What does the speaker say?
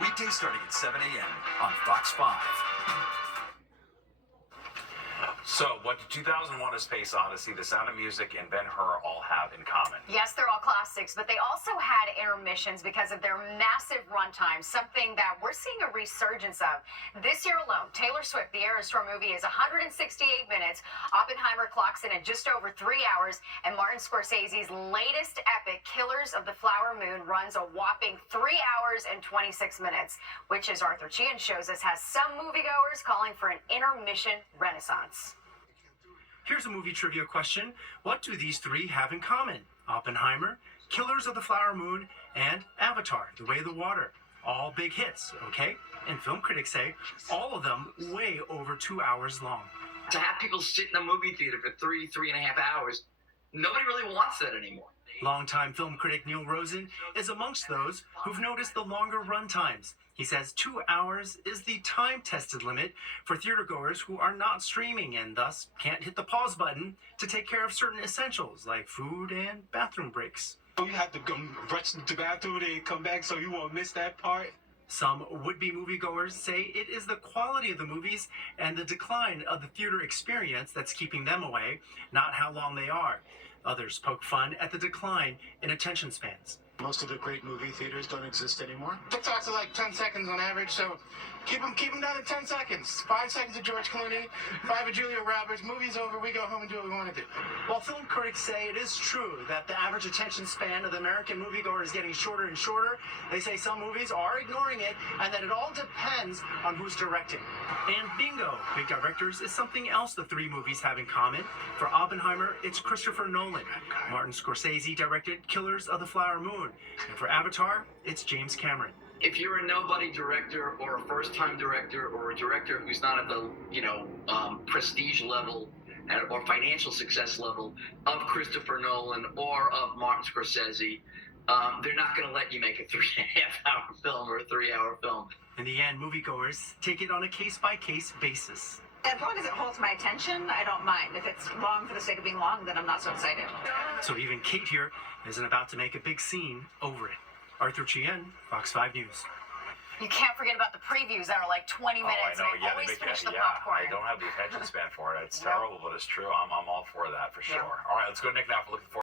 Weekdays starting at 7 a.m. on Fox 5. So, what did 2001: A Space Odyssey, The Sound of Music, and Ben-Hur all have in common? Yes, they're all classics, but they also had intermissions because of their massive runtime, something that we're seeing a resurgence of. This year alone, Taylor Swift, the Eras Tour movie, is 168 minutes. Oppenheimer clocks in at just over 3 hours, and Martin Scorsese's latest epic, Killers of the Flower Moon, runs a whopping 3 hours and 26 minutes, which, as Arthur Sheehan shows us, has some moviegoers calling for an intermission renaissance. Here's a movie trivia question. What do these three have in common? Oppenheimer, Killers of the Flower Moon, and Avatar, The Way of the Water. All big hits, okay? And film critics say all of them way over 2 hours long. To have people sit in a movie theater for 3.5 hours, nobody really wants that anymore. Longtime film critic Neil Rosen is amongst those who've noticed the longer run times. He says 2 hours is the time-tested limit for theatergoers who are not streaming and thus can't hit the pause button to take care of certain essentials like food and bathroom breaks. You have to go rush to the bathroom and come back so you won't miss that part. Some would-be moviegoers say it is the quality of the movies and the decline of the theater experience that's keeping them away, not how long they are. Others poke fun at the decline in attention spans. Most of the great movie theaters don't exist anymore. TikToks are like 10 seconds on average, so keep them down to 10 seconds. 5 seconds of George Clooney, 5 of Julia Roberts. Movie's over, we go home and do what we want to do. While film critics say it is true that the average attention span of the American moviegoer is getting shorter and shorter, they say some movies are ignoring it and that it all depends on who's directing. And bingo, big directors is something else the three movies have in common. For Oppenheimer, it's Christopher Nolan. Martin Scorsese directed Killers of the Flower Moon. And for Avatar, it's James Cameron. If you're a nobody director or a first-time director or a director who's not at the, prestige level or financial success level of Christopher Nolan or of Martin Scorsese, they're not going to let you make a 3.5-hour film or a 3-hour film. In the end, moviegoers take it on a case-by-case basis. As long as it holds my attention, I don't mind. If it's long for the sake of being long, then I'm not so excited. So even Kate here isn't about to make a big scene over it. Arthur Chien, Fox 5 News. You can't forget about the previews that are like 20 minutes. I know, and they always finish the popcorn. I don't have the attention span for it. It's terrible, but it's true. I'm all for that for sure. Yeah. All right, let's go to Nick now for looking for